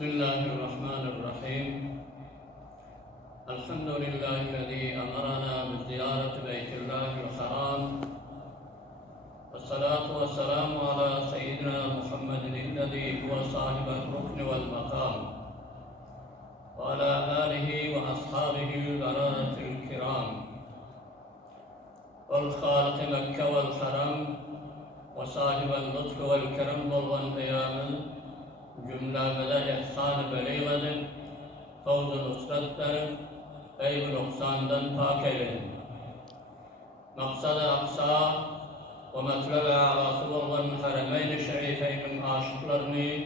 بسم الله الرحمن الرحيم. الحمد لله الذي أمرنا بزيارة بيت الله الحرام، والصلاة والسلام على سيدنا محمد الذي هو صاحب الركن والمقام، وعلى آله وأصحابه البررة الكرام، والخالق مكة والحرم، وصاحب اللطف والكرم والقيام cümle ihsan-ı beliğedir, fevz-ı nusrettir, eyb-i noksandan pak eyledim. Maksad-ı aksa ve metleb-i alası olan Haremeyn-i Şerifeyn'in aşıklarını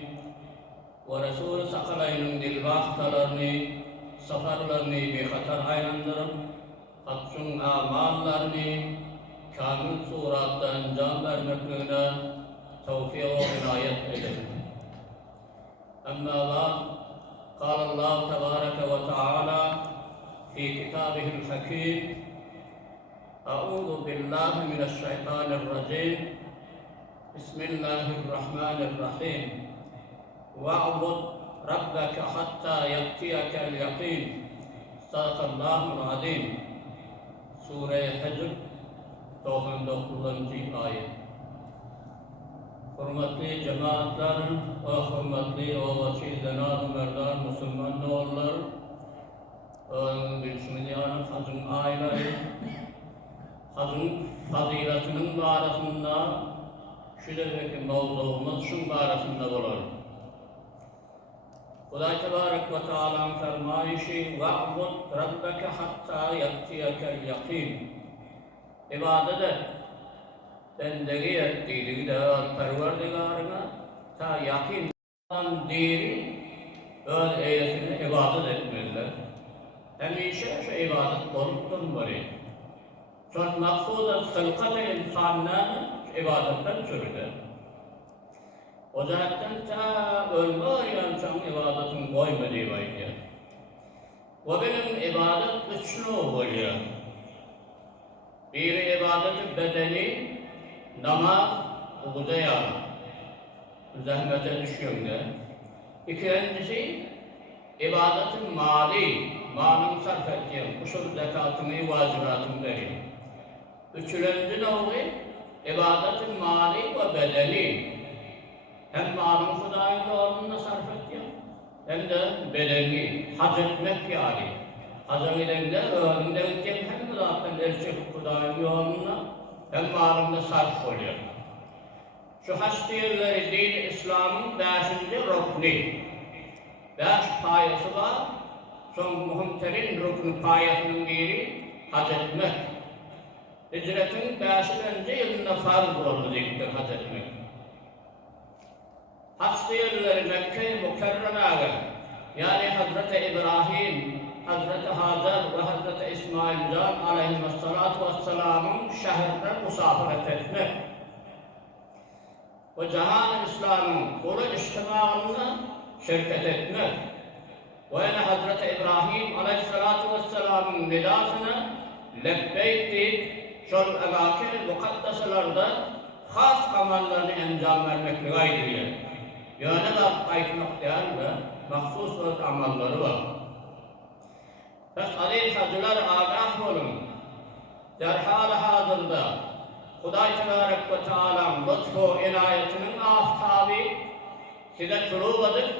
ve Resul-i Sakalay'nın dilbahtalarını, safarlarını bir hatar ayandırıp, hatsın amallarını kamil suratta encam vermekliğine tevfik ve inayet eyledim. أما بعد، قال الله تبارك وتعالى في كتابه الحكيم: أعوذ بالله من الشيطان الرجيم، بسم الله الرحمن الرحيم، واعبد ربك حتى يأتيك اليقين. صدق الله العظيم. Sure-i Hicr 99. ayet. Hürmetli cemaatlerim ve hürmetli oğlaçı zenad-ı merdan Müslüman oğullar, Bismillah'ın hazın aileleri, hazın faziletinin barasında, şuradaki mevzuumuz şun barasında olur. Huday Tebarek ve Teala'nın fermayişi: وَعْبُدْ رَبَّكَ حَتَّى يَأْتِيَكَ الْيَقِينُ. İbadet bendegi ettiği de Perverdigarına ta yakından diri öyle eylesine ibadet etmeliler. Hemişe şu ibadet korkutun var. Son maksuda hılkat-ı insanların ibadetten sürüdür. O zaten ta ölme yançan ibadetin koymadığı vaydı. Ve benim ibadet üçlü oluyor. Bir ibadet bedeni, namaz, ukudaya, zahmete düşüyorlar. İkincisi, ibadetin mali, malın sarf ettiğim, usul zekatını, vacibatını verir. Üçüncü ne oluyor? İbadetin mali ve bedeni. Hem malın Hudayın yolunda sarf ettiğim, hem de bedeni, hac etmek yani. Hac'a gidende, önünde gideceğim hem zaten erçek Hudayın yolunda, hem malında sarf oluyor. Şu haç değerleri din-i İslam'ın 5. rukni. 5 payesi var. Son muhimterin rukni payesinin biri hac etmek. Hicretin 5. yılında farz oldu ziktir hac etmek. Haç değerleri Mekke-i Mukerreme'ye, yani Hazreti İbrahim, Hazreti Hacer ve Hazreti İsmail Can aleyhissalatu vesselam'ın şehirde musafiret etmek ve Cihan-ı İslam'ın kulu içtimağına şirket etmek ve yine Hazreti İbrahim aleyhissalatu vesselam'ın nidasına lebbeyk deyip şol evâkir mukaddeselarda khas amallarını encam vermekle gaydırıyor. Yani da kayıtmak değil ve mahsus amalları var. Pes aziz hacılar agah olun. Derhal hazırda Huday Tebarek ve Teala'nın lütfu inayetinin aftabı size tulubadır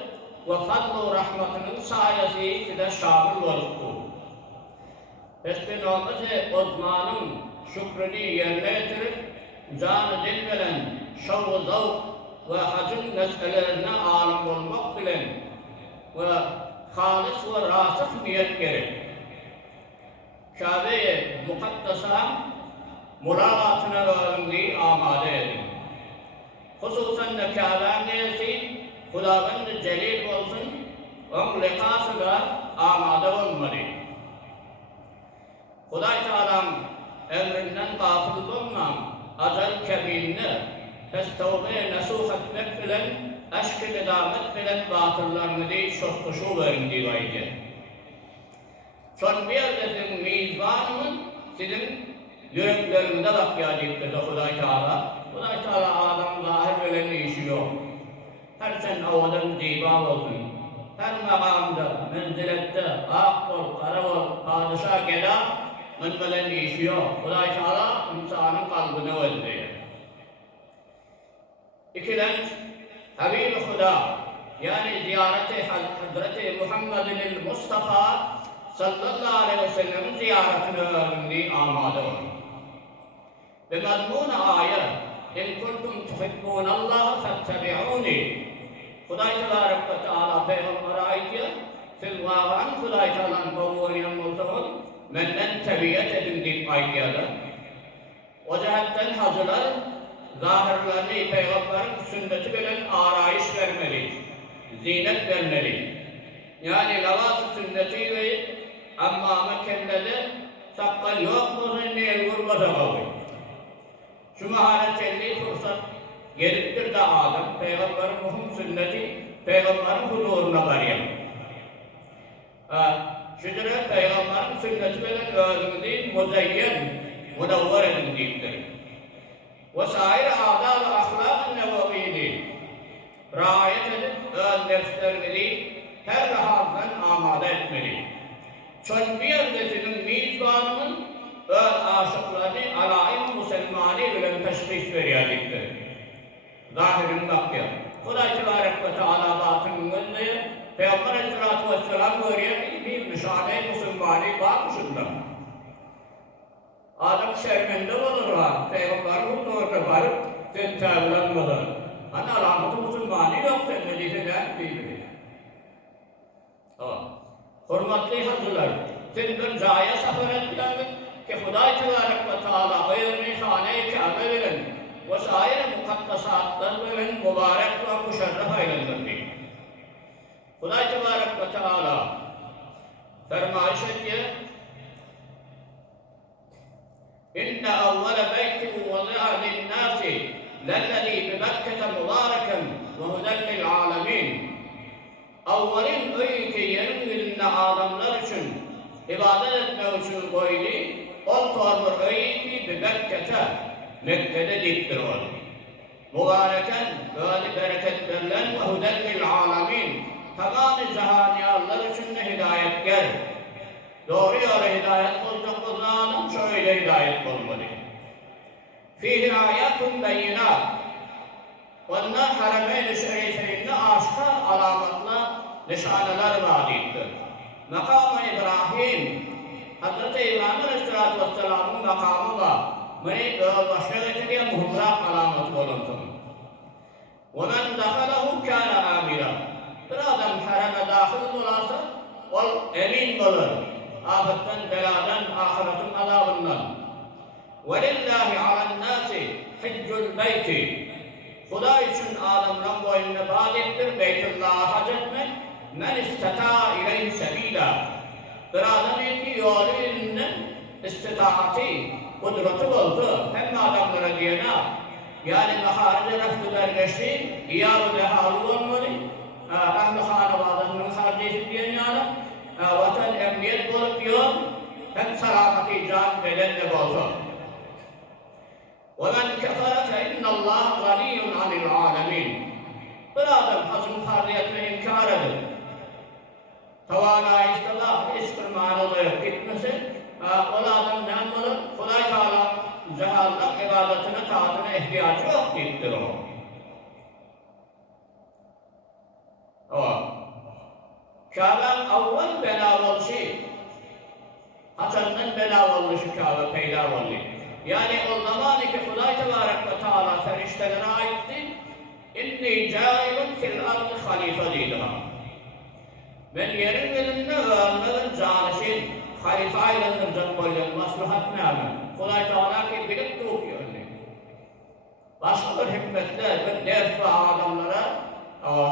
ve fadlu rahmetinin sayesi size şamil oluktur. Pes bir nomazı uzmanın şükrünü yerine getirip canı dil veren şov-u zavk ve hacın meselelerine alim olmak bilen ve halis ve rasık niyet gerek. Kabe-i Mukaddes'a mulagatına varındığı amade edin. Hususen de Kabe'nin niyeti Hudavand-ı Celil olsun, onun likası da amade olmalı. Huday Teala'nın emrinden gafil olmayan azel kebinine pes tevbe nesuh etmek bilen, aşk-ı nedamet bilen batırlarını değil şostuşu verildiği vaydı. Son bir sizin mizvanının sizin yüreklerinde vakya deyip de Huday Teala. Huday Teala adam zahir ölen işi yok. Her sen avadan ziba olsun, her makamda, menzilette, ak ol, kara ol, padişah gela, mınmelen işi yok. Huday Teala insanın kalbini öldürüyor. İkilenç, Habib-i Huda, yani ziyareti Hazreti Muhammed'in Mustafa sallallahu aleyhi ve sellem'in ziyaretine öğrendiği amade olun. Ve madmun-u ayet, İn kuntum tuhibbûnallâhe fettebi'ûni. Huday Tebarek ve Teala Peygamber'e ayetiyor, siz varan Huday Teala'nın kovulyan olsanız, menden tebiyet edin deyip ayetiyorlar. O cihetten hazırlar, zahirlerini Peygamber'in sünneti bilen arayış vermeli, zinet vermeli. Yani lavaz-ı sünneti ve ammame kellede sakkal yok mu zanneye vurmasa kalıyor. Şu maharetçeliği fırsat geliptir de Adem, Peygamber'in muhim sünneti, Peygamber'in huzuruna varıyor. Şüdüre Peygamber'in sünneti bilen özünü değil, muzeyyen, mudavvar edin deyiptir. Vesaire adab-ı ahlak-ı nevaviyini riayet edip öz nefslerini her rahatdan amade etmeli. Çünkü bir yerdesinin mizbanının öz aşıklarını alayım Müslümani bilen teşhis veriyorduktur. Zahirin bakıyor. Huday Tebarek ve Teala batının önüne Peygamber Aleyhisselatü Vesselam görüyor bir müşahede-i Müslümani bakmışında. Adam şermende olur var. Peygamber huzuruna varıp sen tevlanmadan. Hani alamet-i Müslümani yok sen medifeden birbiri. Hürmetli hazırlar, siz bir zaya sefer ettiler ki Huday Tebarek ve Teala buyurun Hane-i Kâbe verin ve saire mukaddesatlar verin mübarek ve müşerref eylendir. Huday Tebarek ve Teala fermayış ediyor. İnne evvele beytin vadi'a linnâsi lellezî bibekkete mübâreken ve huden lil âlemîn. Avvalin öyle ki yerin yerinde adamlar için ibadet etmek için koydu, o torba öyle ki Mekke'te, Mekke'de diktir oldu. Mübareken, böyle bereket verilen ve huden lil âlemîn. Tamam-ı cehaniyarlar için de hidayet gel. Doğru yola hidayet olacak olan adam şöyle hidayet olmalı. Fihi ayatun beyinat. Onlar Haremeyn-i Şerife'nde aşkar alamatla nişaneler vadiyettir. Makam-ı İbrahim, Hazreti İbrahim Aleyhisselatü Vesselam'ın makamı var. Beni başına getiriyor muhtemelen alamatı olunsun. وَمَنْ دَخَلَهُ كَانَ آمِنًا. Bir adam hareme dahil olarsa, o emin olur. Afetten, beladan, ahiretin azabından. وَلِلَّهِ عَلَى النَّاسِ حِجُّ الْبَيْتِ. Huda için adamdan boynuna bağlıdır, Beytullah'a hac etmek, men istata ileyhi sebila. Bir adam ki yolu elinden istitaati, kudreti oldu. Hem adamlara diyene, yani maharici rafı dergeçti, iyâlu dehalı olmalı, ahl-i hanevadının harcisi diyen yana, vatan emniyet olup yol, hem salamati can bedenle oldu. وَمَنْ كَفَرَ فَاِنَّ اللّٰهَ غَنِيٌّ عَنِ الْعَالَمِينَ. Bir adam hazım fariyetini inkar edip, tavana istila, hiçbir manada yok gitmesi, o adam ne olur? Huday Teala cehaldan ibadetine, taatına ihtiyacı yok gittir o. Kabe'nin avval bela oluşu, Hasan'ın bela oluşu Kabe peyda oldu. Yani o zamanı ki Huday Tebarek ve Teala feriştelere aitti. İnni câilun fil ardı halife değilha. Ben yerin yerinde öğrenmenin canişin halife aylanırcak koyuyor. Maslahat ne hemen? Huday Teala ki bilip tuğuyor. Başka bir hikmetle bir ders ve adamlara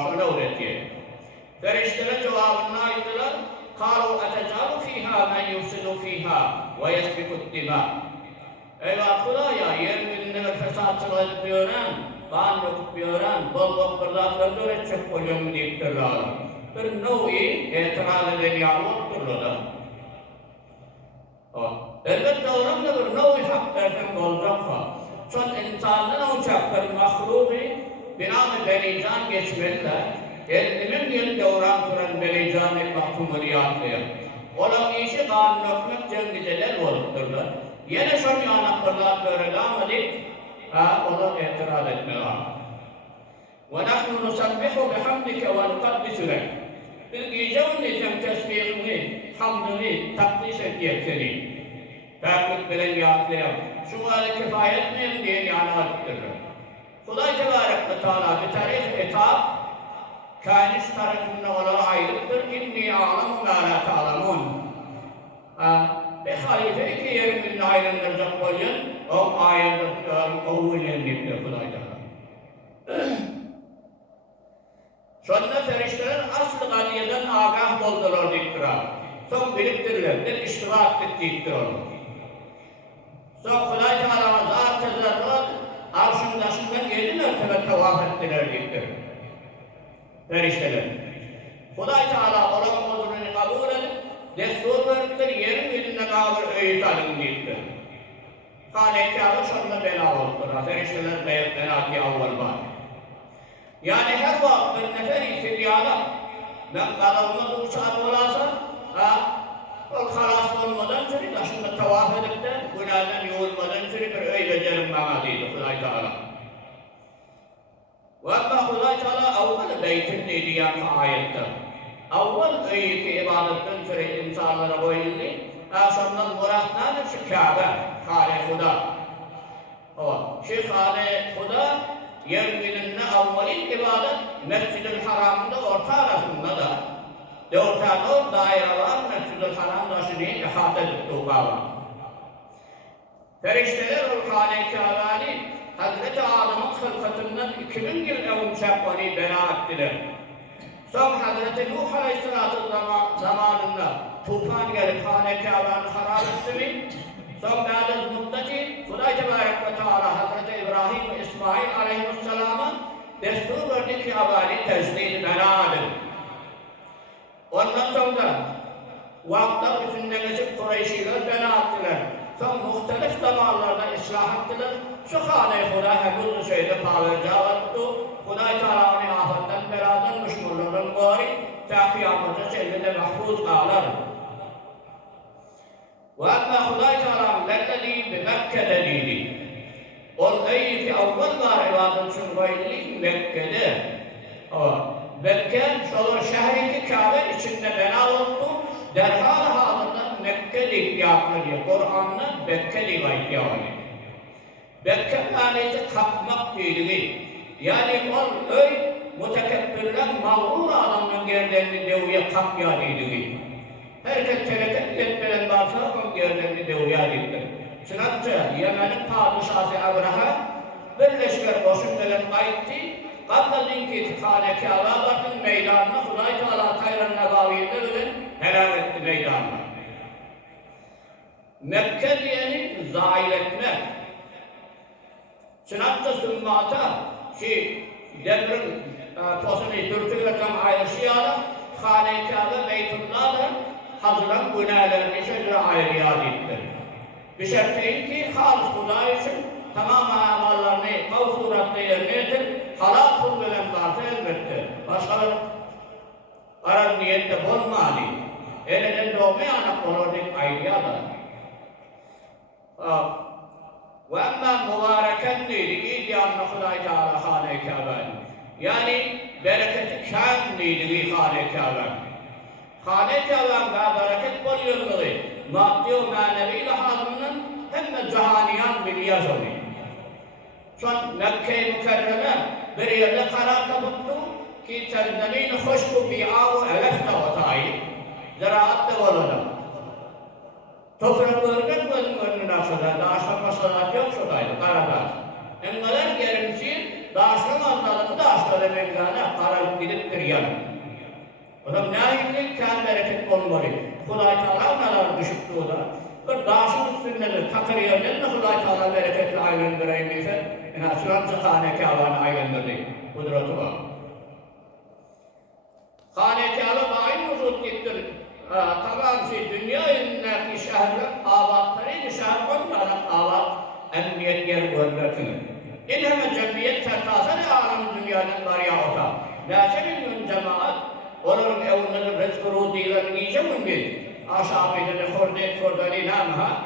şöyle öğretiyor. Feriştelere cevabını aittiler. قالوا أتجعل فيها من يفسد فيها ويسفك الدماء. Eyvah Hudaya, yerin bir fesatçılık diyoran, kan yokup diyoran, bol bol fırlatlarını öğretecek oluyor deyip dururlar. Bir nevi itiraz eden yarı otururlar. Elbette onun da bir nevi hak derken olacak. Çünkü insandan uçak bir mahlubi, binam-ı belican geçmeliler. 50 yıl devran süren Beycanet Mahkumuriyatlıya. Olan işi kanun hükmet cengizeler olurlar. Yine son yanaklarla böyle devam edip ona itiraz etmeler. وَنَحْنُ نُسَبِّحُ بِحَمْدِكَ وَنُقَدِّسُ لَكَ. Biz giyeceğin için tesbihini, hamdını takdis edecek seni. Tahakkuk bilen yatlayalım. Şu hali kifayet miyim diye yana ettirir. Huday Tebarek ve Teala bir tarih etap, kendisi tarafından olarak ayrıktır. İnni a'lamu ma la ta'lamun. Bir halife iki yerimin ayrılacak koyun, o ayrılacak oğulun diye Huday Teala. Sonra feriştelerin asıl galiyeden agah oldular diktirar. Son biliptirler, bir iştirak ettiktir onu. Son Huday Teala'na zat tezerrüat, arşındasından 7 mertebe tevaf ettiler diktir. Ferişteler. Huday Teala olan huzurunu kabul edip, destur veriptir, yerin yüzünde kabul öğüt alın diktir. Hâle-i Kâbe sonunda bela oldular. Ferişteler belâki avval var. Yani her vakit bir neferi seviyalar, ben kadavına duruşat olasam, o halas olmadan sonra taşında tavaf edip de günahdan yoğulmadan sonra bir öy becerim bana deydi Huday Teala. Ve amma Huday Teala avval beytin deydi yani ayette. Avval öykü ibadetten sonra insanlara koyuldu. Sondan muratnadır şu Kabe, Hâle Huda. Şu Hâle Huda, yeryüzünde avvalin ibadet Mescid-i Haram'da orta arasında da ortada daire var, Mescid-i Haram'da şimdi ihate tuttuğu var. Ferişteler o Hâle-i Kâbâni Hazreti Adem'in hılkatından 2000 yıl evun çapmanı bela ettiler. Son Hazreti Nuh Aleyhisselatü zamanında tufan gelip Hâle-i Kâbâni harap etti mi? Son bazı müddeti Huday Tebarek ve Teala Hazreti İbrahim ve İsmail Aleyhisselam'a destur verdi ki habari tecdid beradır. Ondan sonra vakıflar üstünde geçip Kureyşiler bela ettiler. Son muhtelif zamanlarda ıslah ettiler. Şu Hâle-i Huday hepuz şeyde paverca vardı. Huday Teala'nın afetten beradan müşmurların gari ta kıyamata çevrede mahfuz kalır. وأما Huday Teala'nın lellezî bi Mekke'de dedi. O öyle avval var ibadetin gayri Mekke'de. Mekke, şolur şehri Kabe içinde bela oldu. Derhal halında Mekke'de yapılıyor. Kur'an'da Mekke'de yapılıyor. Mekke manası kapmak değil. Yani o öyle mütekebbirler mağrur adamın gerdenini devuya kapya değil. Herkes tereket etmeden varsa onun gerdenini devuya değil. Çınakça Yemen'in padişahı Abraha birleşker boşundalar kayıttı. Kabladın ki Hâle-i Kâbâ'nın meydanına Huday Teala Tayran Nebavi'de öyle helal etti meydanına. Mekke diyeni zahil etmek. Çınakça sümmata devrin posunu Türkçe'den ayrışıyala Hâle-i Kâbe Beytullah'da hazırlan günahlarını şöyle ayrıya ettir. Bir şart değil ki halis Huday için tamam amallarını kav suratla yerine getir, halal kul bilen varsa elbette. Başkaları arar niyette bulmalı. Eleden doğmayanak olacak ayrıya da. Ve emma mübareken değil, iyiydi anla Huday Teala Hâle-i Kâbe'nin. Yani bereketi kâmliydi Hâle-i Kâbe'nin. Hâle-i Kâbe'nin ve bereket bol yıllığı, maddi ve manevi lahazının hem de cahaniyan bir yazılı. Son Mekke-i Mükerreme bir yerde karar kapıttı ki terzemin hoşku bi'avu elefte vatayı, ziraatte olana. Toprak örgün önüne açıda, dağışlanma sanatı yok şuradaydı, Karadağ. Engeler gerimsi, dağışlamazlarını dağışları mevzana karar gidip bir yan. O zaman nâhillik kâr bereket olmalı. Huday Teala onalar düşüktü o da. Bir dağışın üstünde takır yerlerine Huday Teala bereketli aylandırayım ise, yani asılanca Hâle-i Kâbe'ni aylandırayım. Kudreti var. Hâle-i Kâbe daim huzur gittir. Tamam dünya elindeki şehirler avatlarıydı, şehir onların avat emniyet yer görülürkünü. İlheme cemiyet tertasını alem dünyanın var ya ota. Näçe milyon cemaat onların evlerinin rızkı rudilerini iyice mümkün. Aşağı bedeni kordeli namha.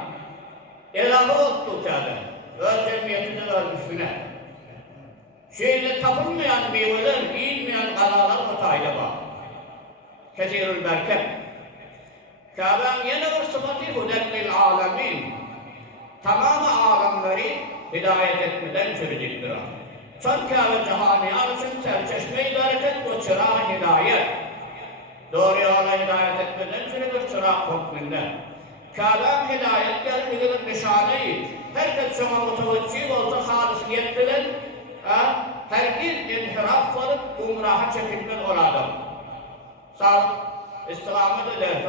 Elahı ottu tabi. Öz cemiyetinde ölmüşüne. Şeyle tapılmayan meyveler, bilmeyen karalar otayla var. Kesirül bereket. Kabe'nin yeni bir sıfatı hudellil alemin. Tamamı alemleri hidayet etmeden sürecektir. Son Kabe cihaniyan için serçeşme-i bereket ve çırağı hidayet. Doğru yola hidayet etmeden sürecek çırağı hükmünde. Kabe'nin hidayetleri bir nişaneyi. Herkes şuna muteveccih olsa halisiyet bilen, her bir inhiraf varıp umraha çekilmez oradan. Sağ İslam'ı da dersin.